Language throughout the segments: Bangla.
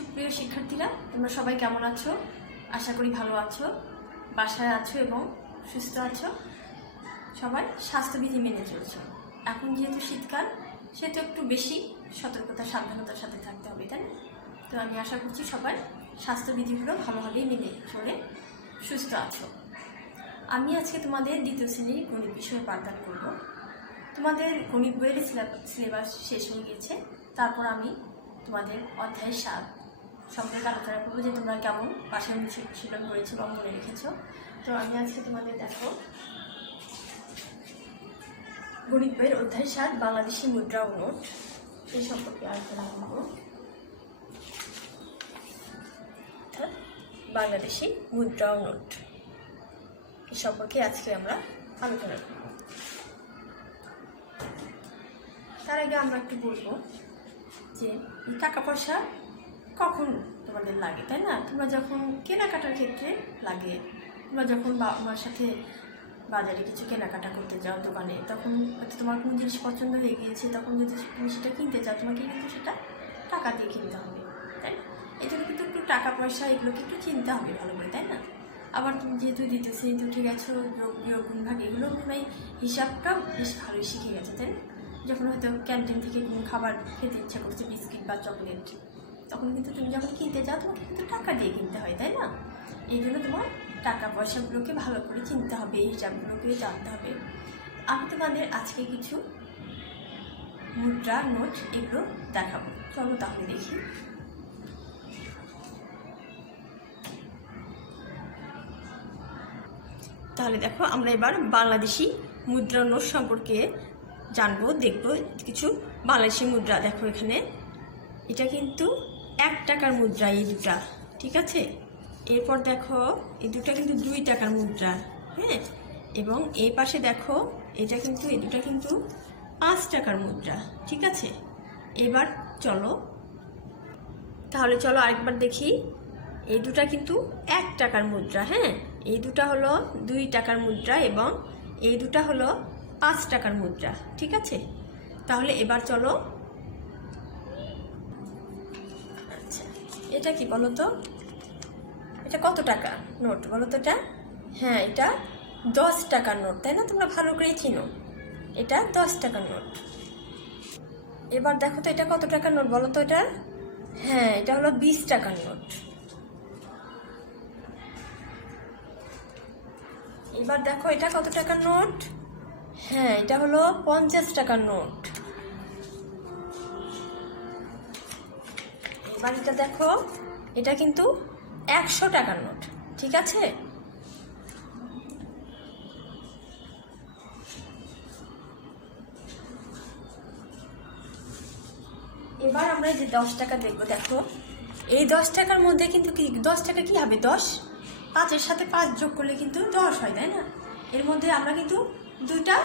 সুপ্রিয় শিক্ষার্থীরা, তোমরা সবাই কেমন আছো? আশা করি ভালো আছো, বাসায় আছো এবং সুস্থ আছো। সবাই স্বাস্থ্যবিধি মেনে চলছো। এখন যেহেতু শীতকাল, সেহেতু একটু বেশি সতর্কতা সাবধানতার সাথে থাকতে হবে, তাই না? তো আমি আশা করছি সবাই স্বাস্থ্যবিধিগুলো ভালোভাবেই মেনে চলে সুস্থ আছো। আমি আজকে তোমাদের দ্বিতীয় শ্রেণীর গণিত বিষয়ে পাঠদান করব। তোমাদের গণিত বইয়ের সিলেবাস শেষ হয়ে গেছে। তারপর আমি তোমাদের অধ্যায় 7 সম্পর্কে আলোচনা করবো, যে তোমরা কেমন বাসায় অনুশীলন করেছো বা মনে রেখেছো। তো আমি আজকে তোমাদের দেখো গণিত বইয়ের অধ্যায় 7 বাংলাদেশি মুদ্রা ও নোট এই সম্পর্কে আলোচনা করবো। বাংলাদেশি মুদ্রা ও নোট এই সম্পর্কে আজকে আমরা আলোচনা করব। তার আগে আমরা একটু বলবো যে টাকা পয়সা কখন তোমাদের লাগে, তাই না? তোমরা যখন কেনাকাটার ক্ষেত্রে লাগে, তোমরা যখন আমার সাথে বাজারে কিছু কেনাকাটা করতে যাও দোকানে, তখন হয়তো তোমার কোনো জিনিস পছন্দ হয়ে গিয়েছে, তখন যদি তুমি সেটা কিনতে চাও, তোমাকে কিন্তু সেটা টাকা দিয়ে কিনতে হবে, তাই না? এই জন্য কিন্তু একটু টাকা পয়সা এগুলোকে একটু চিনতে হবে ভালো করে, তাই না? আবার তুমি যেহেতু দ্বিতীয় শ্রেণীতে উঠে গেছো, যোগ বিয়োগ গুণ ভাগ এগুলো মানে হিসাবটাও বেশ ভালোই শিখে গেছে, তাই না? যখন হয়তো ক্যান্টিন থেকে কোনো খাবার খেতে ইচ্ছা করছে, বিস্কিট বা চকলেট, তখন কিন্তু তুমি যখন কিনতে যাও তোমাকে কিন্তু টাকা দিয়ে কিনতে হয়, তাই না? এই জন্য তোমার টাকা পয়সাগুলোকে ভালো করে চিনতে হবে, হিসাবগুলোকে জানতে হবে। আমি তোমাদের আজকে কিছু মুদ্রা নোট এগুলো দেখাবো। চলো তাহলে দেখি। তাহলে দেখো, আমরা এবার বাংলাদেশি মুদ্রা নোট সম্পর্কে জানবো, দেখবো কিছু বাংলাদেশি মুদ্রা। দেখো এখানে এটা কিন্তু 1 টাকার মুদ্রা, এই দুটা, ঠিক আছে? এরপর দেখো এই দুটা কিন্তু 2 টাকার মুদ্রা, হ্যাঁ। এবং এই পাশে দেখো এটা কিন্তু, এই দুটা কিন্তু 5 টাকার মুদ্রা, ঠিক আছে? এবার চলো তাহলে আরেকবার দেখি। এই দুটা কিন্তু 1 টাকার মুদ্রা, হ্যাঁ। এই দুটা হলো 2 টাকার মুদ্রা এবং এই দুটা হলো 5 টাকার মুদ্রা, ঠিক আছে? তাহলে এবার চলো, আচ্ছা এটা কি বলো তো? এটা কত টাকা নোট বলো তো? এটা, হ্যাঁ, এটা 10 টাকার নোট, তাই না? তোমরা ভালো করেই চিনো, এটা 10 টাকার নোট। এবার দেখো তো এটা কত টাকার নোট বলো তো? এটা, হ্যাঁ, এটা হলো 20 টাকার নোট। এবার দেখো এটা কত টাকার নোট? হ্যাঁ, এটা হলো 50 টাকার নোট। এবার এটা দেখো, এটা কিন্তু 100 টাকার নোট, ঠিক আছে? এবার আমরা এই যে 10 টাকা দেখবো। দেখো এই 10 টাকার মধ্যে কিন্তু কি 10 টাকা কি হবে? 10, 5-এর সাথে 5 যোগ করলে কিন্তু 10 হয়, তাই না? এর মধ্যে আমরা কিন্তু দুটা,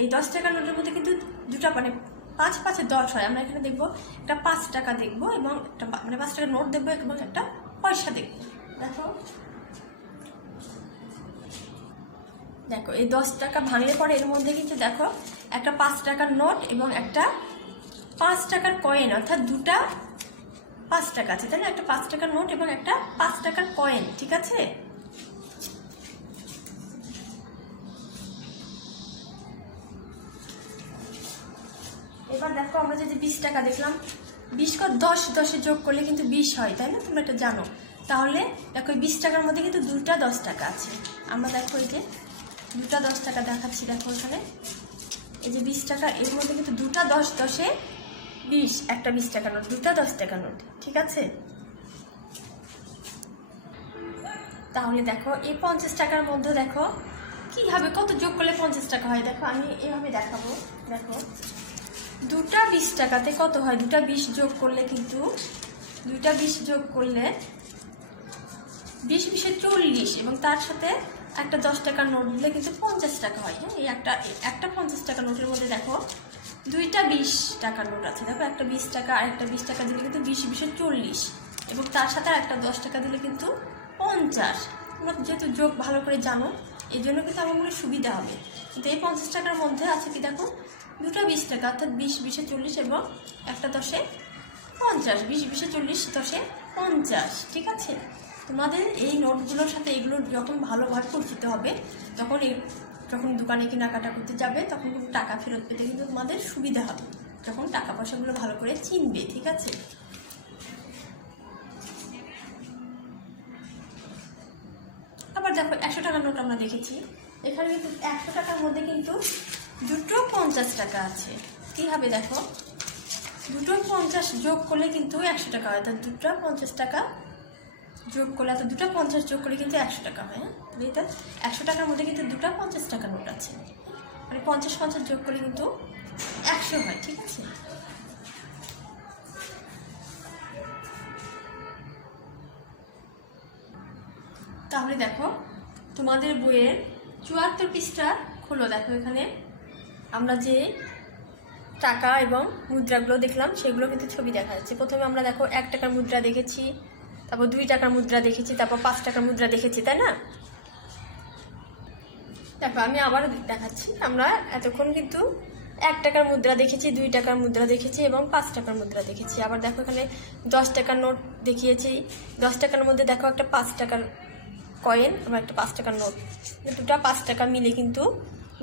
এই 10 টাকার নোটের মধ্যে কিন্তু দুটা, মানে 5 5-এ 10 হয়। আমরা এখানে দেখবো একটা 5 টাকা দেখবো এবং একটা মানে 5 টাকার নোট দেখবো এবং একটা পয়সা দেখবো। দেখো দেখো এই 10 টাকা ভাঙলে পরে এর মধ্যে কিন্তু দেখো একটা 5 টাকার নোট এবং একটা 5 টাকার কয়েন, অর্থাৎ দুটা 5 টাকা আছে, তাই না? একটা 5 টাকার নোট এবং একটা 5 টাকার কয়েন, ঠিক আছে? এবার দেখো আমরা যদি 20 টাকা দেখলাম, 20 কে 10-10-এ যোগ করলে কিন্তু 20 হয়, তাই না? তোমরা এটা জানো। তাহলে দেখো এই 20 টাকার মধ্যে কিন্তু দুটা 10 টাকা আছে। আমরা দেখো এই যে দুটা 10 টাকা দেখাচ্ছি, দেখো এখানে এই যে 20 টাকা, এর মধ্যে কিন্তু দুটা 10-10-এ 20, একটা 20 টাকা নোট, দুটা 10 টাকা নোট, ঠিক আছে? তাহলে দেখো এই 50 টাকার মধ্যে দেখো কীভাবে কত যোগ করলে 50 টাকা হয়। দেখো আমি এভাবে দেখাবো। দেখো দুটা 20 টাকাতে কত হয়? দুটা 20 যোগ করলে কিন্তু, দুইটা 20 যোগ করলে 20-20-এ 40 এবং তার সাথে একটা 10 টাকার নোট দিলে কিন্তু 50 টাকা হয়, হ্যাঁ। এই একটা 50 টাকা নোটের মধ্যে দেখো দুইটা 20 টাকার নোট আছে। দেখো একটা 20 টাকা আর একটা 20 টাকা দিলে কিন্তু 20-20-এ 40 এবং তার সাথে একটা 10 টাকা দিলে কিন্তু 50। তোমরা যেহেতু যোগ ভালো করে জানো, এই জন্য কিন্তু আমার মনে সুবিধা হবে। কিন্তু এই 50 টাকার মধ্যে আছে কি দেখো দুটা 20 টাকা, অর্থাৎ 20-20-এ 40 এবং একটা 10-এ 50, 20 20 40 10 50, ঠিক আছে। তোমাদের এই নোটগুলোর সাথে এগুলো যখন ভালোভাবে পরিচিত হবে, যখন দোকানে কেনাকাটা করতে যাবে তখন কিন্তু টাকা ফেরত পেতে কিন্তু তোমাদের সুবিধা হবে, যখন টাকা পয়সাগুলো ভালো করে চিনবে, ঠিক আছে। আবার দেখো 100 টাকার নোট আমরা দেখেছি, এখানে কিন্তু 100 টাকার মধ্যে কিন্তু দুটো 50 টাকা আছে। কী হবে দেখো, দুটো 50 যোগ করলে কিন্তু 100 টাকা হয়, তার দুটো 50 টাকা যোগ করলে, তো দুটো 50 যোগ করলে কিন্তু 100 টাকা হয়। হ্যাঁ, তাহলে 100 টাকার মধ্যে কিন্তু দুটো 50 টাকার নোট আছে, মানে 50 50 যোগ করলে কিন্তু 100 হয়, ঠিক আছে। তাহলে দেখো তোমাদের বইয়ের 74 পৃষ্ঠা খোলো, দেখো এখানে আমরা যে টাকা এবং মুদ্রাগুলো দেখলাম সেগুলো কিন্তু ছবি দেখা যাচ্ছে। প্রথমে আমরা দেখো 1 টাকার মুদ্রা দেখেছি, তারপর 2 টাকার মুদ্রা দেখেছি, তারপর 5 টাকার মুদ্রা দেখেছি, তাই না। দেখো আমি আবার দেখাচ্ছি, আমরা এতক্ষণ কিন্তু 1 টাকার মুদ্রা দেখেছি, 2 টাকার মুদ্রা দেখেছি এবং 5 টাকার মুদ্রা দেখেছি। আবার দেখো এখানে 10 টাকার নোট দেখিয়েছি, 10 টাকার মধ্যে দেখো একটা 5 টাকার কয়েন, আবার একটা 5 টাকার নোট, দুটো 5 টাকা মিলে কিন্তু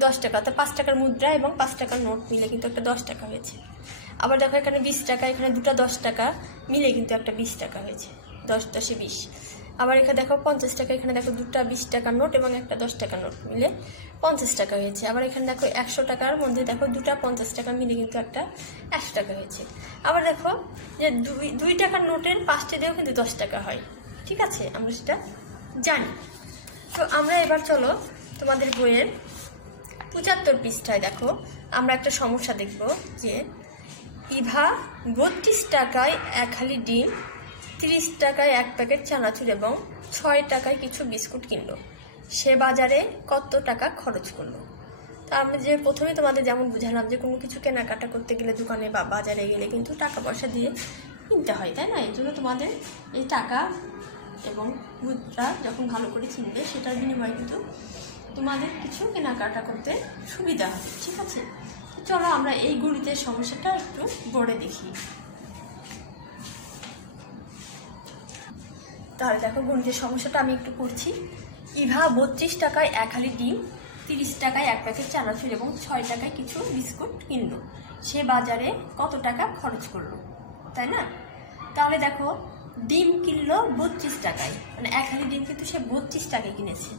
10 টাকা, তো 5 টাকার মুদ্রা এবং 5 টাকার নোট মিলে কিন্তু একটা 10 টাকা হয়েছে। আবার দেখো এখানে 20 টাকা, এখানে দুটো 10 টাকা মিলে কিন্তু একটা 20 টাকা হয়েছে, 10 10 20। আবার এখানে দেখো 50 টাকা, এখানে দেখো দুটো 20 টাকার নোট এবং একটা 10 টাকার নোট মিলে 50 টাকা হয়েছে। আবার এখানে দেখো 100 টাকার মধ্যে দেখো দুটো 50 টাকা মিলে কিন্তু একটা 100 টাকা হয়েছে। আবার দেখো যে 2 টাকার নোটের 5টে দিয়েও কিন্তু 10 টাকা হয়, ঠিক আছে, আমরা সেটা জানি। তো আমরা এবার চলো তোমাদের বইয়ের 75 পৃষ্ঠায় দেখো আমরা একটা সমস্যা দেখব, যে ইভা 32 টাকায় 1 হালি ডিম, 30 টাকায় 1 প্যাকেট চানাচুর এবং 6 টাকায় কিছু বিস্কুট কিনলো, সে বাজারে কত টাকা খরচ করলো। তা আমরা যে প্রথমে তোমাদের যেমন বুঝালাম যে কোনো কিছু কেনাকাটা করতে গেলে দোকানে বা বাজারে গেলে কিন্তু টাকা পয়সা দিয়ে কিনতে হয়, তাই না। এই জন্য তোমাদের এই টাকা এবং মুদ্রা যখন ভালো করে চিনবে সেটার বিনিময়ে কিন্তু তোমাদের কিছু কেনাকাটা করতে সুবিধা হবে, ঠিক আছে। চলো আমরা এই গণিতের সমস্যাটা একটু বোর্ডে দেখি। তাহলে দেখো গণিতের সমস্যাটা আমি একটু করছি। ইভা 32 টাকায় 1 হালি ডিম, 30 টাকায় 1 প্যাকেট চানাচুর এবং 6 টাকায় কিছু বিস্কুট কিনলো, সে বাজারে কত টাকা খরচ করলো, তাই না। তাহলে দেখো ডিম কিনলো 32 টাকায়, মানে 1 হালি ডিম কিন্তু সে 32 টাকায় কিনেছে।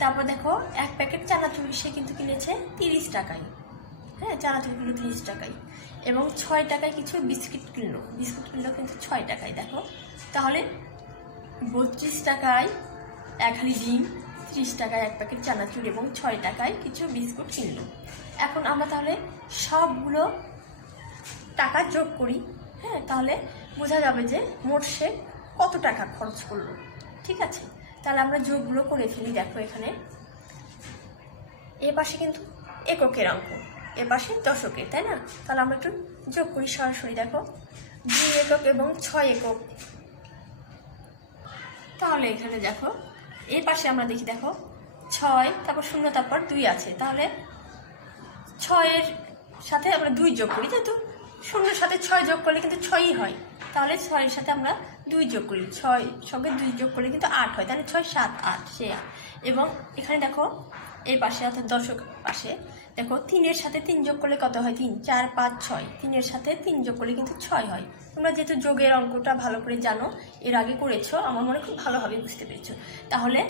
তারপর দেখো 1 প্যাকেট চানাচুর সে কিন্তু কিনেছে 30 টাকায়, হ্যাঁ, চানাচুর কিনলো 30 টাকায় এবং 6 টাকায় কিছু বিস্কুট কিনলো কিন্তু 6 টাকায়। দেখো তাহলে 32 টাকায় 1 হালি ডিম, 30 টাকায় 1 প্যাকেট চানাচুর এবং 6 টাকায় কিছু বিস্কুট কিনলো। এখন আমরা তাহলে সবগুলো টাকা যোগ করি, হ্যাঁ, তাহলে বোঝা যাবে যে মোট সে কত টাকা খরচ করলো, ঠিক আছে। তাহলে আমরা যোগগুলো করে ফেলি। দেখো এখানে এ পাশে কিন্তু এককের অঙ্ক, এ পাশে দশকের, তাই না। তাহলে আমরা একটু যোগ করি সরাসরি। দেখো 2 একক এবং 6 একক। তাহলে এখানে দেখো এই পাশে আমরা দেখি, দেখো 6, তারপর 0, তারপর 2 আছে, তাহলে 6-এর সাথে আমরা 2 যোগ করি, যেহেতু 0-এর সাথে 6 যোগ করলে কিন্তু 6ই হয়, তাহলে 6-এর সাথে আমরা 2 যোগ করি, 6 সঙ্গে 2 যোগ করলে কিন্তু 8 হয়, তাহলে 6 7 8 সে 8। এবং এখানে দেখো এই পাশে অর্থাৎ দশক পাশে দেখো 3-এর সাথে 3 যোগ করলে কত হয়, 3 4 5 6, 3-এর সাথে 3 যোগ করলে কিন্তু 6 হয়। তোমরা যেহেতু যোগের অঙ্কটা ভালো করে জানো, এর আগে করেছো, আমার মনে খুব ভালোভাবে বুঝতে পেরেছো। তাহলে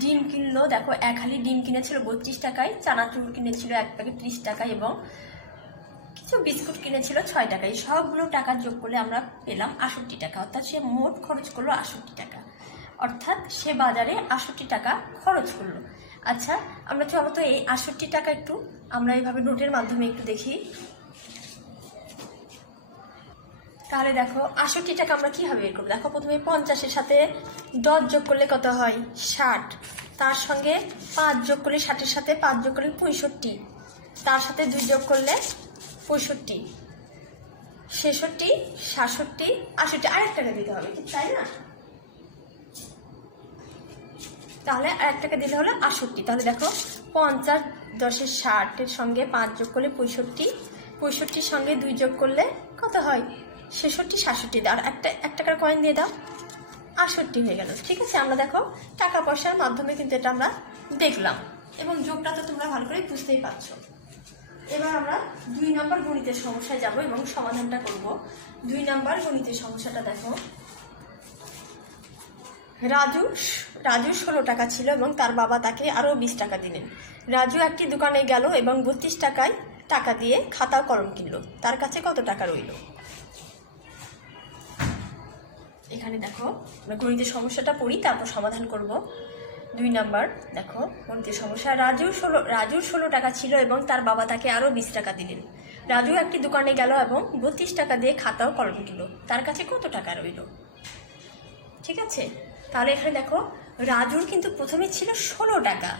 ডিম কিনলো, দেখো 1 হালি ডিম কিনেছিল 32 টাকায়, চানাচুর কিনেছিল 1 প্যাকেট 30 টাকায় এবং কিছু বিস্কুট কিনেছিল 6 টাকায়। সবগুলো টাকা যোগ করলে আমরা পেলাম 68 টাকা, অর্থাৎ সে মোট খরচ করলো 68 টাকা, অর্থাৎ সে বাজারে 68 টাকা খরচ করলো। আচ্ছা, আমরা চলো তো এই 68 টাকা একটু আমরা এইভাবে নোটের মাধ্যমে একটু দেখি। তাহলে দেখো 68 টাকা আমরা কীভাবে বের করবো। দেখো প্রথমে 50-এর সাথে 10 যোগ করলে কত হয়, 60, তার সঙ্গে 5 যোগ করলে 60-এর সাথে 5 যোগ করলে 65, তার সাথে 2 যোগ করলে 65, 66, 67, 68, আরেক টাকা দিতে হবে, তাই না। তাহলে আরেক টাকা দিলে হলো 68। তাহলে দেখো 50 10-এর 60-এর সঙ্গে 5 যোগ করলে 65, 65-র সঙ্গে 2 যোগ করলে কত হয়, 66, 67 দাও, আর এক টাকার কয়েন দিয়ে দাও, 68 হয়ে গেল। ঠিক আছে, আমরা দেখো টাকা পয়সার মাধ্যমে কিন্তু এটা আমরা দেখলাম, এবং যোগটা তো তোমরা ভালো করে বুঝতেই পারছো। এবার আমরা 2 নম্বর গণিতের সমস্যায় যাব এবং সমাধানটা করব। 2 নম্বর গণিতের সমস্যাটা দেখো। রাজু 16 টাকা ছিল এবং তার বাবা তাকে আরও 20 টাকা দিলেন। রাজু একটি দোকানে গেল এবং 32 টাকায় টাকা দিয়ে খাতা কলম কিনল। তার কাছে কত টাকা রইল? এখানে দেখো আমরা গণিতের সমস্যাটা পড়ি, তারপর সমাধান করব। 2 নম্বর দেখো গণিতের সমস্যা। রাজুর 16 টাকা ছিল এবং তার বাবা তাকে আরও 20 টাকা দিলেন। রাজু একটি দোকানে গেল এবং 32 টাকা দিয়ে খাতা ও কলম কিনল। তার কাছে কত টাকা রইল? ঠিক আছে, তাহলে এখানে দেখো রাজুর কিন্তু প্রথমে ছিল 16 টাকা,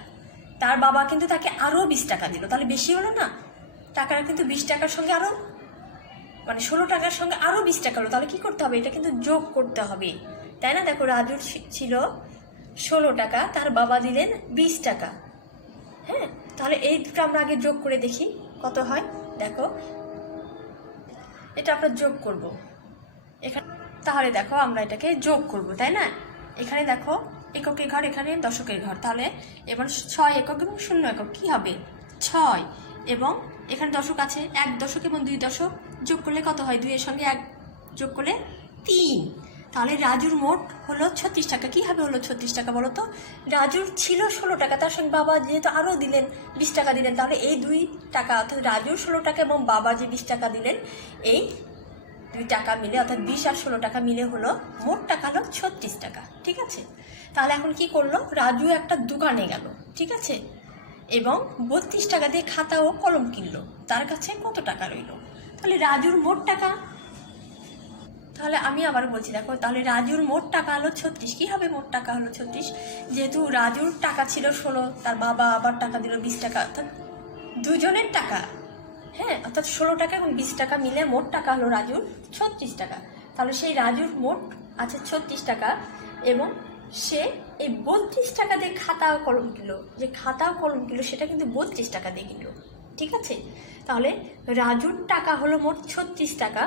তার বাবা কিন্তু তাকে আরও 20 টাকা দিল, তাহলে বেশি হলো না? টাকাটা কিন্তু 20 টাকার সঙ্গে আরও, মানে 16 টাকার সঙ্গে আরও 20 টাকা হলো, তাহলে কী করতে হবে? এটা কিন্তু যোগ করতে হবে, তাই না? দেখো রাজুর ছিল 16 টাকা, তার বাবা দিলেন 20 টাকা। হ্যাঁ, তাহলে এই দুটো আমরা আগে যোগ করে দেখি কত হয়। দেখো এটা আমরা যোগ করব এখানে, তাহলে দেখো আমরা এটাকে যোগ করব, তাই না? এখানে দেখো এককের ঘর, এখানে দশকের ঘর, তাহলে এবার 6 একক এবং 0 একক কী হবে? 6, এবং এখানে দশক আছে, 1 দশক এবং 2 দশক যোগ করলে কত হয়? 2 এর সঙ্গে 1 যোগ করলে 3, তাহলে রাজুর মোট হলো 36 টাকা। কীভাবে হলো 36 টাকা বলো তো? রাজুর ছিল 16 টাকা, তার সঙ্গে বাবা যেহেতু আরও দিলেন 20 টাকা দিলেন, তাহলে এই 2 টাকা অর্থাৎ রাজুর 16 টাকা এবং বাবা যে 20 টাকা দিলেন, এই 2 টাকা মিলে অর্থাৎ 20 আর 16 টাকা মিলে হলো মোট টাকা হলো 36 টাকা। ঠিক আছে, তাহলে এখন কি করলো? রাজু একটা দোকানে গেল, ঠিক আছে, এবং 32 টাকা দিয়ে খাতা ও কলম কিনলো। তার কাছে কত টাকা রইল? তাহলে রাজুর মোট টাকা, তাহলে আমি আবার বলছি দেখো, তাহলে রাজুর মোট টাকা হলো 36। কী হবে মোট টাকা হলো 36? যেহেতু রাজুর টাকা ছিল 16, তার বাবা আবার টাকা দিল 20 টাকা, অর্থাৎ দুজনের টাকা, হ্যাঁ, অর্থাৎ 16 টাকা এবং 20 টাকা মিলে মোট টাকা হলো রাজুর 36 টাকা। তাহলে সেই রাজুর মোট আছে 36 টাকা, এবং সে এই 32 টাকা দিয়ে খাতা ও কলম কিনলো। যে খাতা ও কলম কিনলো সেটা কিন্তু 32 টাকা দিয়ে কিনলো। ঠিক আছে, তাহলে রাজুর টাকা হলো মোট 36 টাকা।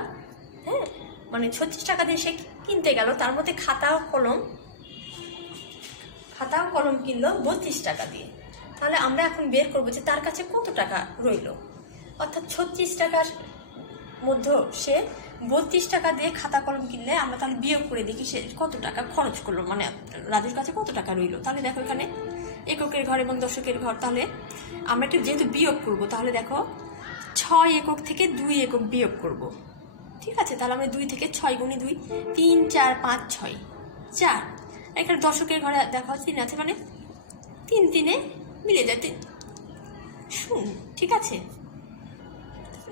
হ্যাঁ, মানে 36 টাকা দিয়ে সে কিনতে গেল, তার মধ্যে খাতা ও কলম কিনলো 32 টাকা দিয়ে। তাহলে আমরা এখন বের করবো যে তার কাছে কত টাকা রইল, অর্থাৎ 36 টাকার মধ্যে সে 32 টাকা দিয়ে খাতা কলম কিনলে আমরা তাহলে বিয়োগ করে দেখি সে কত টাকা খরচ করলো, মানে রাজুর কাছে কত টাকা রইল। তাহলে দেখো এখানে এককের ঘর এবং দশকের ঘর, তাহলে আমরা একটু যেহেতু বিয়োগ করব, তাহলে দেখো 6 একক থেকে 2 একক বিয়োগ করব। ঠিক আছে, তাহলে আমরা 2 থেকে 6 গুণে 2, 3, 4, 5, 6, 4। এখানে দশকের ঘরে দেখো 3 আছে, মানে 3 3-এ মিলে যায় 0। ঠিক আছে,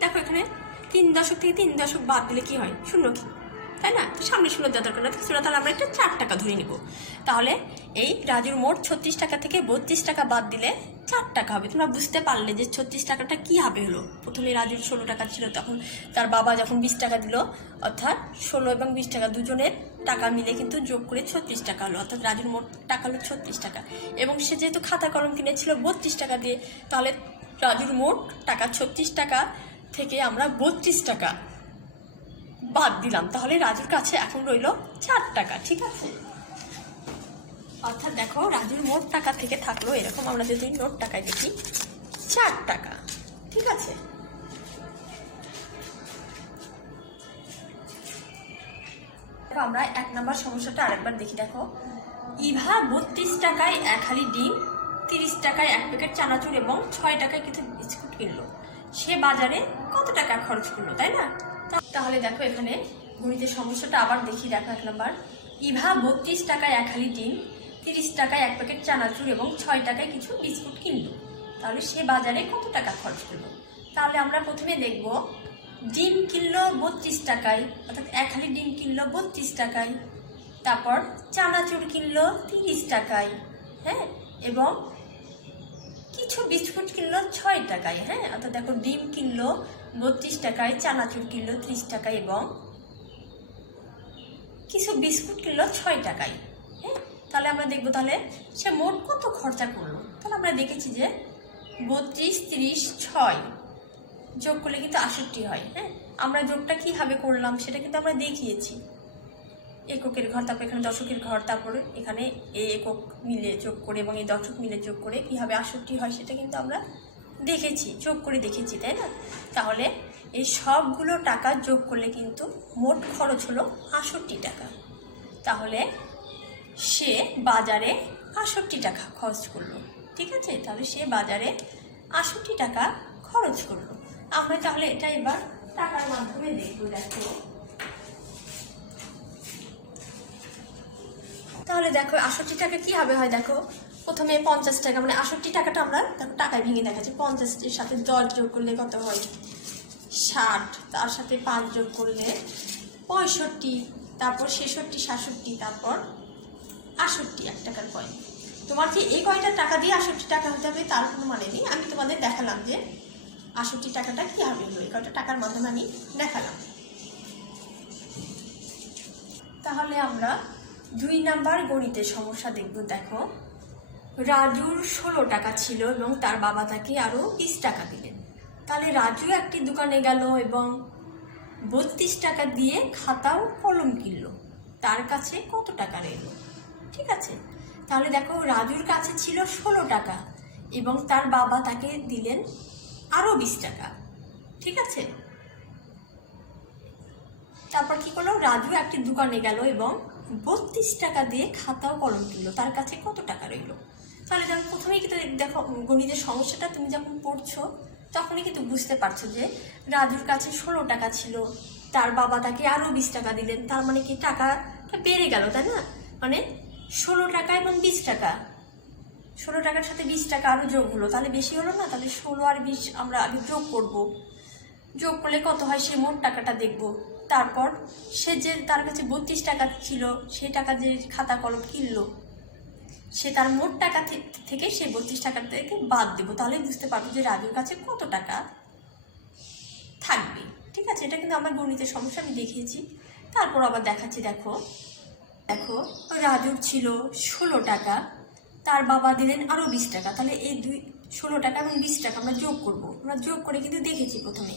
দেখো এখানে 3 দশক থেকে 3 দশক বাদ দিলে কি হয়? 0, কি তাই না? সামনে 0 দেওয়া দরকার না, তাহলে আমরা একটা 4 টাকা ধরে নিব। তাহলে এই রাজুর মোট 36 টাকা থেকে 32 টাকা বাদ দিলে 4 টাকা হবে। তোমরা বুঝতে পারলে যে 36 টাকাটা কীভাবে হলো। প্রথমে রাজুর 16 টাকা ছিল, তখন তার বাবা যখন 20 টাকা দিল, অর্থাৎ 16 এবং 20 টাকা দুজনের টাকা মিলে কিন্তু যোগ করে 36 টাকা হলো, অর্থাৎ রাজুর মোট টাকা হলো 36 টাকা। এবং সে যেহেতু খাতা কলম কিনেছিল 32 টাকা দিয়ে, তাহলে রাজুর মোট টাকা 36 টাকা থেকে আমরা 32 টাকা বাদ দিলাম, তাহলে রাজুর কাছে এখন রইল 4 টাকা। ঠিক আছে, অর্থাৎ দেখো রাজুর মোট টাকা থেকে থাকলো এরকম, আমরা যদি নোট টাকায় দেখি 4 টাকা। ঠিক আছে, আমরা 1 নম্বর সমস্যাটা আরেকবার দেখি। দেখো ইভা 32 টাকায় 1 হালি ডিম, 30 টাকায় 1 প্যাকেট চানাচুর এবং 6 টাকায় কিছু বিস্কুট কিনলো। সে বাজারে কত টাকা খরচ করলো, তাই না? তাহলে দেখো এখানে গণিতের সমস্যাটা আবার দেখি। দেখো 1 নম্বর, ইভা 32 টাকায় 1 হালি ডিম, 30 টাকায় 1 প্যাকেট চানাচুর এবং 6 টাকায় কিছু বিস্কুট কিনলো। তাহলে সে বাজারে কত টাকা খরচ করলো? তাহলে আমরা প্রথমে দেখব ডিম কিনলো 32 টাকায়, অর্থাৎ 1 হালি ডিম কিনলো 32 টাকায়। তারপর চানাচুর কিনলো 30 টাকায়, হ্যাঁ, এবং কিছু বিস্কুট কিনলো 6 টাকায়। হ্যাঁ, অর্থাৎ দেখো ডিম কিনলো 32 টাকায়, চানাচুর কিনলো 30 টাকায় এবং কিছু বিস্কুট কিনলো 6 টাকায়। হ্যাঁ, তাহলে আমরা দেখবো তাহলে সে মোট কত খরচা করলো। তাহলে আমরা দেখেছি যে 32, 30, 6 যোগ করলে কিন্তু 68 হয়। হ্যাঁ, আমরা যোগটা কীভাবে করলাম সেটা কিন্তু আমরা দেখিয়েছি। এককের ঘর, তারপর এখানে দশকের ঘর, তারপর এখানে এই একক মিলে যোগ করে এবং এই দশক মিলে যোগ করে কীভাবে 68 হয় সেটা কিন্তু আমরা দেখেছি, যোগ করে দেখেছি, তাই না? তাহলে এই সবগুলো টাকা যোগ করলে কিন্তু মোট খরচ হলো 68 টাকা। তাহলে সে বাজারে 68 টাকা খরচ করলো, ঠিক আছে? তাহলে সে বাজারে 68 টাকা খরচ করলো। আমরা তাহলে এটা এবার টাকার মাধ্যমে দেখবো। দেখো, তাহলে দেখো 68 টাকা কীভাবে হয়। দেখো, প্রথমে 50 টাকা, মানে 68 টাকাটা আমরা দেখো টাকায় ভেঙে দেখাচ্ছি। 50-এর সাথে 10 যোগ করলে কত হয়? 60, তার সাথে 5 যোগ করলে 65, তারপর 66, 67, তারপর 68, 1 টাকার কয়েন। তোমার যে এই কয়টা টাকা দিয়ে 68 টাকা হতে হবে তার কোনো মানে নেই। আমি তোমাদের দেখালাম যে 68 টাকাটা কীভাবে হলো, এই কয়টা টাকার মাধ্যমে আমি দেখালাম। তাহলে আমরা 2 নাম্বার গণিতের সমস্যা দেখব। দেখো, রাজুর 16 টাকা ছিল এবং তার বাবা তাকে আরও 20 টাকা দিলেন। তাহলে রাজু একটি দোকানে গেল এবং 32 টাকা দিয়ে খাতা ও কলম কিনল। তার কাছে কত টাকা রইল? ঠিক আছে, তাহলে দেখো রাজুর কাছে ছিল 16 টাকা এবং তার বাবা তাকে দিলেন আরও 20 টাকা। ঠিক আছে, তারপর কি করলো? রাজু একটি দোকানে গেল এবং 32 টাকা দিয়ে খাতা ও কলম কিনলো। তার কাছে কত টাকা রইল? তাহলে যখন প্রথমেই কিন্তু দেখো গণিতের সমস্যাটা তুমি যখন পড়ছো তখনই কিন্তু বুঝতে পারছো যে রাজুর কাছে 16 টাকা ছিল, তার বাবা তাকে আরও 20 টাকা দিলেন। তার মানে কি টাকাটা বেড়ে গেল, তাই না? মানে 16 টাকা এবং 20 টাকা, 16 টাকার সাথে 20 টাকা আরও যোগ হলো, তাহলে বেশি হলো না? তাহলে 16 আর 20 আমরা আগে যোগ করব। যোগ করলে কত হয় সে মোট টাকাটা দেখব। তারপর সে যে তার কাছে 32 টাকা ছিল, সেই টাকা যে খাতা কলম কিনলো, সে তার মোট টাকা থেকে সে 32 টাকা থেকে বাদ দেবো। তাহলে বুঝতে পারবো যে রাজুর কাছে কত টাকা থাকবে। ঠিক আছে, এটা কিন্তু আমার গণিতের সমস্যা আমি দেখিয়েছি। তারপর আবার দেখাচ্ছি। দেখো দেখো রাজুর ছিল 16 টাকা, তার বাবা দিলেন আরও 20 টাকা। তাহলে এই 16 টাকা এবং 20 টাকা আমরা যোগ করব। আমরা যোগ করে কিন্তু দেখেছি প্রথমে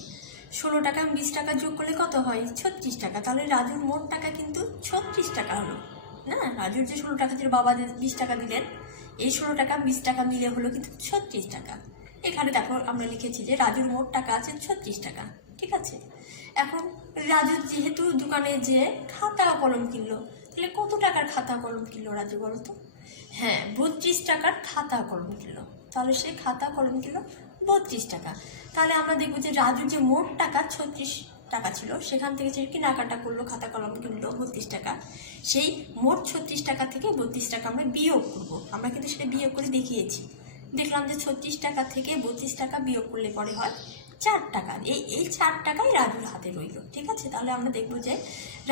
16 টাকা এবং 20 টাকা যোগ করলে কত হয়? 36 টাকা। তাহলে রাজুর মোট টাকা কিন্তু 36 টাকা হলো না? রাজুর যে 16 টাকা ছিল, বাবা 20 টাকা দিলেন, এই 16 টাকা 20 টাকা মিলে হলো কিন্তু 36 টাকা। এখানে দেখো আমরা লিখেছি যে রাজুর মোট টাকা আছে 36 টাকা। ঠিক আছে, এখন রাজু যেহেতু দোকানে যে খাতা কলম কিনলো, তাহলে কত টাকার খাতা কলম কিনলো রাজু বলো তো? হ্যাঁ, 32 টাকার খাতা কলম কিনলো। তাহলে সে খাতা কলম কিনলো 32 টাকা। তাহলে আমরা দেখবো যে রাজুর যে মোট টাকা 36 টাকা ছিল, সেখান থেকে সে কেনাকাটা করলো, খাতা কলম কিনলো 32 টাকা। সেই মোট 36 টাকা থেকে 32 টাকা আমরা বিয়োগ করবো। আমরা কিন্তু সেটা বিয়োগ করে দেখিয়েছি। দেখলাম যে 36 টাকা থেকে 32 টাকা বিয়োগ করলে পরে হয় 4 টাকা। এই 4 টাকাই রাজুর হাতে রইল। ঠিক আছে, তাহলে আমরা দেখবো যে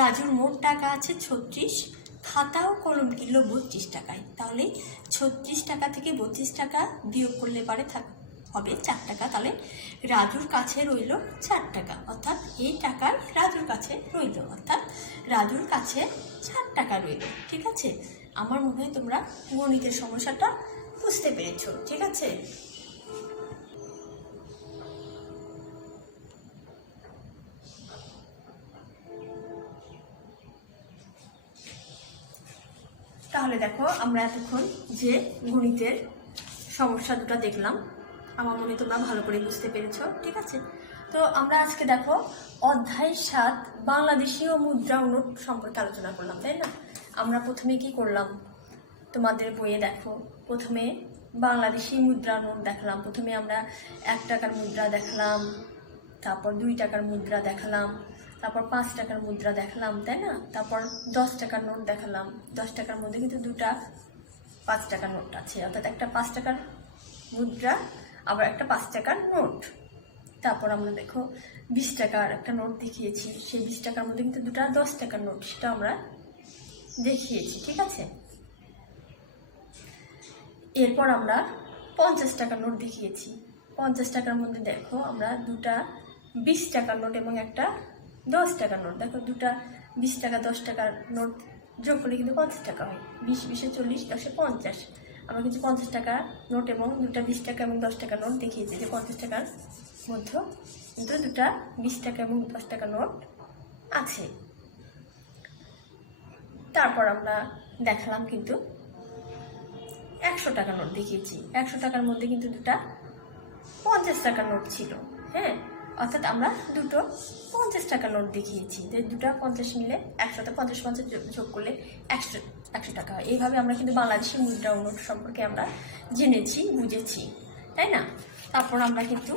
রাজুর মোট টাকা আছে 36, খাতা ও কলম কিনলো 32 টাকায়। তাহলে 36 টাকা থেকে 32 টাকা বিয়োগ করলে পরে হবে 4 টাকা। তাহলে রাজুর কাছে রইল 4 টাকা, অর্থাৎ এই টাকার রাজুর কাছে রইল, অর্থাৎ রাজুর কাছে 4 টাকা রইল। ঠিক আছে, আমার মনে হয় তোমরা গণিতের সমস্যাটা বুঝতে পেরেছো। ঠিক আছে, তাহলে দেখো আমরা এতক্ষণ যে গণিতের সমস্যা দুটো দেখলাম, আমার মনে তোমরা ভালো করে বুঝতে পেরেছো। ঠিক আছে, তো আমরা আজকে দেখো অধ্যায় 7 বাংলাদেশীয় মুদ্রা ও নোট সম্পর্কে আলোচনা করলাম, তাই না? আমরা প্রথমে কি করলাম, তোমাদের বইয়ে দেখো প্রথমে বাংলাদেশি মুদ্রা নোট দেখালাম। প্রথমে আমরা 1 টাকার মুদ্রা দেখালাম, তারপর 2 টাকার মুদ্রা দেখালাম, তারপর 5 টাকার মুদ্রা দেখালাম, তাই না? তারপর 10 টাকার নোট দেখালাম। 10 টাকার মধ্যে কিন্তু 2টা 5 টাকার নোট আছে, অর্থাৎ একটা 5 টাকার মুদ্রা আবার একটা 5 টাকার নোট। তারপর আমরা দেখো 20 টাকার একটা নোট দেখিয়েছি, সেই 20 টাকার মধ্যে কিন্তু 2টা 10 টাকার নোট, সেটা আমরা দেখিয়েছি। ঠিক আছে, এরপর আমরা 50 টাকার নোট দেখিয়েছি। 50 টাকার মধ্যে দেখো আমরা 2টা 20 টাকার নোট এবং একটা 10 টাকার নোট। দেখো 2টা 20 টাকা 10 টাকার নোট যোগ করলে কিন্তু 50 টাকা হয়। 20 20 40, 10 50। আমরা কিন্তু 50 টাকা নোট এবং 2টা 20 টাকা এবং 10 টাকার নোট দেখিয়েছি যে 50 টাকার মধ্যে কিন্তু দুটা 20 টাকা এবং 10 টাকা নোট আছে। তারপর আমরা দেখালাম কিন্তু 100 টাকা নোট দেখিয়েছি। 100 টাকার মধ্যে কিন্তু দুটা 50 টাকার নোট ছিল। হ্যাঁ, অর্থাৎ আমরা দুটো 50 টাকার নোট দেখিয়েছি, যে দুটা 50 মিলে 100তে 50 যোগ করলে 100 টাকা হয়। এইভাবে আমরা কিন্তু বাংলাদেশি মুদ্রা ও নোট সম্পর্কে আমরা জেনেছি, বুঝেছি, তাই না? তারপর আমরা কিন্তু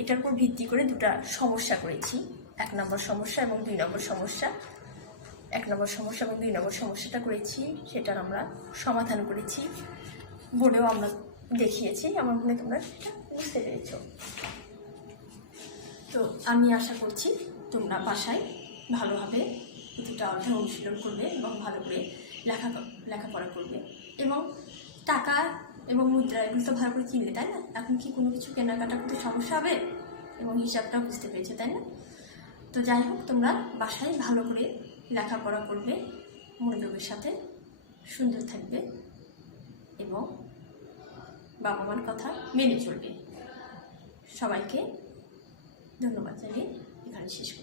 এটার উপর ভিত্তি করে দুটা সমস্যা করেছি, 1 নম্বর সমস্যা এবং 2 নম্বর সমস্যা। 1 নম্বর সমস্যা এবং 2 নম্বর সমস্যাটা করেছি, সেটার আমরা সমাধান করেছি, বোর্ডেও আমরা দেখিয়েছি। আমার মনে হয় তোমরা সেটা বুঝতে পেরেছ। তো আমি আশা করছি তোমরা বাসায় ভালোভাবে প্রতিটা অধ্যায় অনুশীলন করবে এবং ভালো করে লেখাপড়া করবে, এবং টাকা এবং মুদ্রা এগুলো তো ভালো করে চিনলে, তাই না? এখন কি কোনো কিছু কেনাকাটা করতে সমস্যা হবে, এবং হিসাবটাও বুঝতে পেরেছো, তাই না? তো যাই হোক, তোমরা বাসায় ভালো করে লেখাপড়া করবে, মনোযোগের সাথে সুন্দর থাকবে এবং বাবা মার কথা মেনে চলবে। সবাইকে ধন্যবাদ জানিয়ে এখানে শেষ করছি।